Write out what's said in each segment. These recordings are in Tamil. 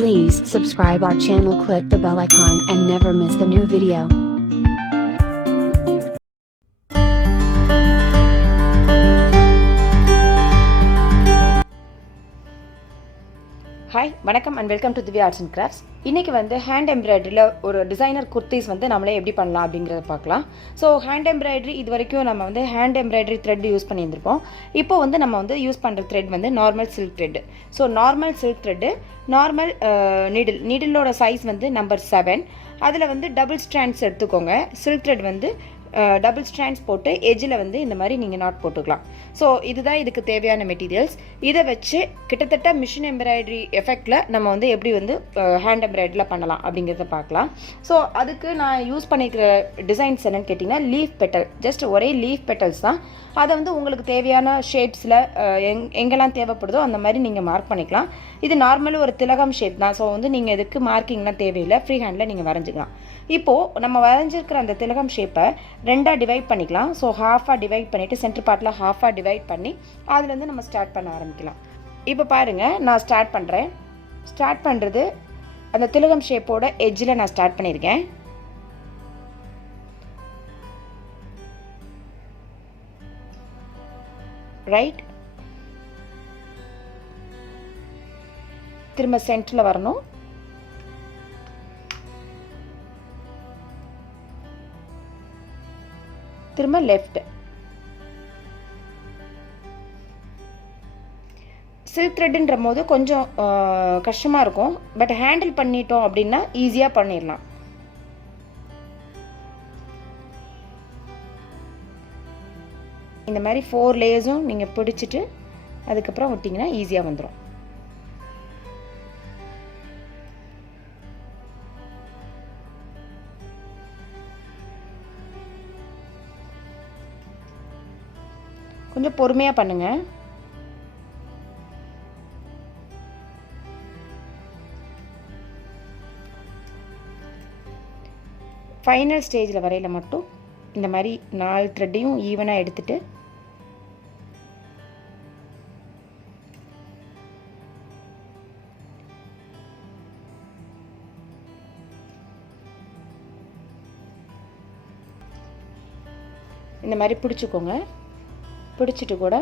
Please subscribe our channel, click the bell icon and never miss the new video. Hi, வணக்கம் and welcome to Dhivya Arts and Crafts. இன்னைக்கு வந்து hand embroideryல ஒரு டிசைனர் குர்த்திஸ் வந்து நம்மளே எப்படி பண்ணலாம் அப்படிங்கறத பார்க்கலாம். ஸோ hand embroidery இது வரைக்கும் நம்ம வந்து hand embroidery thread யூஸ் பண்ணியிருந்திருப்போம். இப்போ வந்து நம்ம வந்து யூஸ் பண்ணுற thread வந்து normal silk thread. So normal silk thread normal நீடிலோட சைஸ் வந்து நம்பர் 7. அதில் வந்து டபுள் ஸ்ட்ராண்ட்ஸ் எடுத்துக்கோங்க. silk thread வந்து டபுள் ஸ்ட்ராண்ட்ஸ் போட்டு எஜ்ஜில் வந்து இந்த மாதிரி நீங்கள் நாட் போட்டுக்கலாம். ஸோ இதுதான் இதுக்கு தேவையான மெட்டீரியல்ஸ். இதை வச்சு கிட்டத்தட்ட மிஷின் எம்ப்ராய்டரி எஃபெக்டில் நம்ம வந்து எப்படி வந்து ஹேண்ட் எம்ப்ராய்டரியில் பண்ணலாம் அப்படிங்கிறத பார்க்கலாம். ஸோ அதுக்கு நான் யூஸ் பண்ணிக்கிற டிசைன்ஸ் என்னென்னு கேட்டிங்கன்னா லீஃப் பெட்டல், ஜஸ்ட் ஒரே லீஃப் பெட்டல்ஸ் தான். அதை வந்து உங்களுக்கு தேவையான ஷேப்ஸில் எங்கெல்லாம் தேவைப்படுதோ அந்த மாதிரி நீங்கள் மார்க் பண்ணிக்கலாம். இது நார்மலி ஒரு திலகம் ஷேப் தான். ஸோ வந்து நீங்கள் இதுக்கு மார்க்கிங்லாம் தேவையில்லை, ஃப்ரீ ஹேண்டில் நீங்கள் வரைஞ்சிக்கலாம். இப்போது நம்ம வரைஞ்சிருக்கிற அந்த திலகம் ஷேப்பை ரெண்டாக டிவைட் பண்ணிக்கலாம். ஸோ ஹாஃபாக டிவைட் பண்ணிவிட்டு சென்டர் பார்ட்டில் ஹாஃபாக டிவைட் பண்ணி அதுலேருந்து நம்ம ஸ்டார்ட் பண்ண ஆரம்பிக்கலாம். இப்போ பாருங்கள், நான் ஸ்டார்ட் பண்ணுறேன். ஸ்டார்ட் பண்ணுறது அந்த திலகம் ஷேப்போட எட்ஜில் நான் ஸ்டார்ட் பண்ணியிருக்கேன். ரைட், திரும்ப சென்டரில் வரணும். திரும்ப லெஃப்ட். சில்க் த்ரெட்ன்ற போது கொஞ்சம் கஷ்டமாக இருக்கும், பட் ஹேண்டில் பண்ணிட்டோம் அப்படின்னா ஈஸியாக பண்ணிடலாம். இந்த மாதிரி 4 லேயர்ஸும் நீங்கள் பிடிச்சிட்டு அதுக்கப்புறம் விட்டிங்கன்னா ஈஸியாக வந்துடும். கொஞ்சம் பொறுமையாக பண்ணுங்கள். ஃபைனல் ஸ்டேஜில் வரையில் மட்டும் இந்த மாதிரி 4 த்ரெட்டையும் ஈவனாக எடுத்துட்டு இந்த மாதிரி பிடிச்சிக்கோங்க. பிடிச்சிட்டு கூட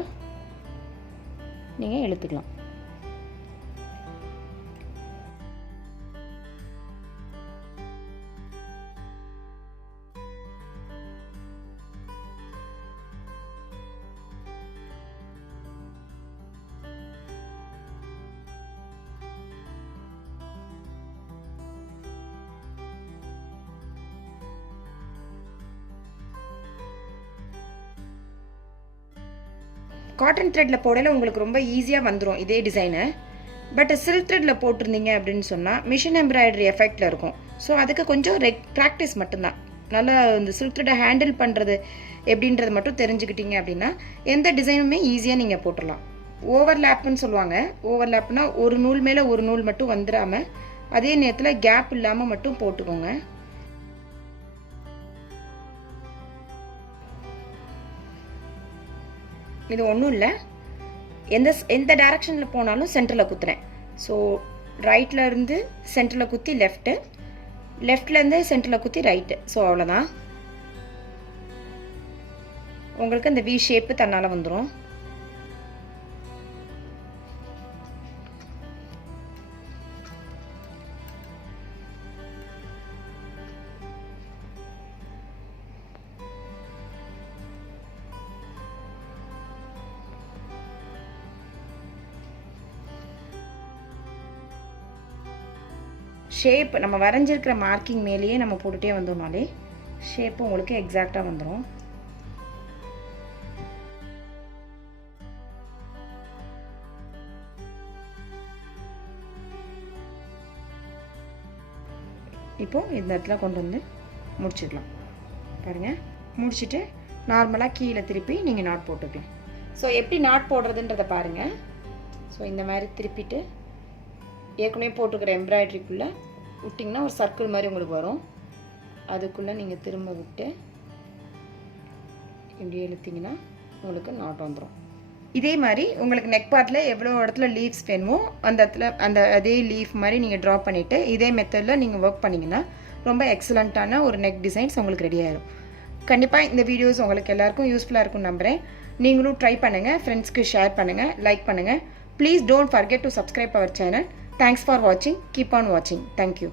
நீங்கள் இழுத்துக்கலாம். காட்டன் த்ரெட்டில் போடல உங்களுக்கு ரொம்ப ஈஸியாக வந்துடும் இதே டிசைனு. பட் சில்க் த்ரெட்டில் போட்டிருந்தீங்க அப்படின்னு சொன்னால் மிஷின் எம்ப்ராய்டரி எஃபெக்டில் இருக்கும். ஸோ அதுக்கு கொஞ்சம் ப்ராக்டிஸ் மட்டும்தான். நல்லா இந்த சில்க் த்ரெட்டை ஹேண்டில் பண்ணுறது எப்படின்றது மட்டும் தெரிஞ்சுக்கிட்டீங்க அப்படின்னா எந்த டிசைனுமே ஈஸியாக நீங்கள் போட்டுடலாம். ஓவர்லேப்னு சொல்லுவாங்க. ஓவர்லேப்னா ஒரு நூல் மேலே ஒரு நூல் மட்டும் வந்துடாமல் அதே நேரத்தில் கேப் இல்லாமல் மட்டும் போட்டுக்கோங்க. இது ஒன்றும் இல்லை, எந்த டைரக்ஷனில் போனாலும் சென்டரில் குத்துறேன். ஸோ ரைட்டில் இருந்து சென்டரில் குத்தி லெஃப்ட்டு, லெஃப்ட்லேருந்து சென்டரில் குத்தி ரைட்டு. ஸோ அவ்வளோதான். உங்களுக்கு அந்த வி ஷேப்பு தன்னால் வந்துடும். ஷேப் நம்ம வரைஞ்சிருக்கிற மார்க்கிங் மேலேயே நம்ம போட்டுகிட்டே வந்தோம்னாலே ஷேப்பு உங்களுக்கு எக்ஸாக்டாக வந்துடும். இப்போது இந்த இடத்துல கொண்டு வந்து முடிச்சிடலாம். பாருங்கள், முடிச்சுட்டு நார்மலாக கீழே திருப்பி நீங்கள் நாட் போட்டுக்கலாம். ஸோ எப்படி நாட் போடுறதுன்றதை பாருங்கள். ஸோ இந்த மாதிரி திருப்பிட்டு ஏற்கனவே போட்டுக்கிற எம்ப்ராய்டரிக்குள்ளே விட்டிங்கன்னா ஒரு சர்க்கிள் மாதிரி உங்களுக்கு வரும். அதுக்குள்ளே நீங்கள் திரும்ப விட்டு இப்படி இழுத்திங்கன்னா உங்களுக்கு நாட் வந்துடும். இதே மாதிரி உங்களுக்கு நெக் பார்ட்டில் எவ்வளோ இடத்துல லீவ்ஸ் வேணுமோ அந்த இடத்துல அதே லீஃப் மாதிரி நீங்கள் ட்ரா பண்ணிவிட்டு இதே மெத்தடில் நீங்கள் ஒர்க் பண்ணிங்கன்னா ரொம்ப எக்ஸலண்ட்டான ஒரு நெக் டிசைன்ஸ் உங்களுக்கு ரெடி ஆயிடும். கண்டிப்பாக இந்த வீடியோஸ் உங்களுக்கு எல்லாருக்கும் யூஸ்ஃபுல்லாக இருக்கும்னு நம்புகிறேன். நீங்களும் ட்ரை பண்ணுங்கள், ஃப்ரெண்ட்ஸ்க்கு ஷேர் பண்ணுங்கள், லைக் பண்ணுங்கள். Please don't forget to subscribe our channel. Thanks for வாட்சிங். கீப் ஆன் வாட்சிங். தேங்க்யூ.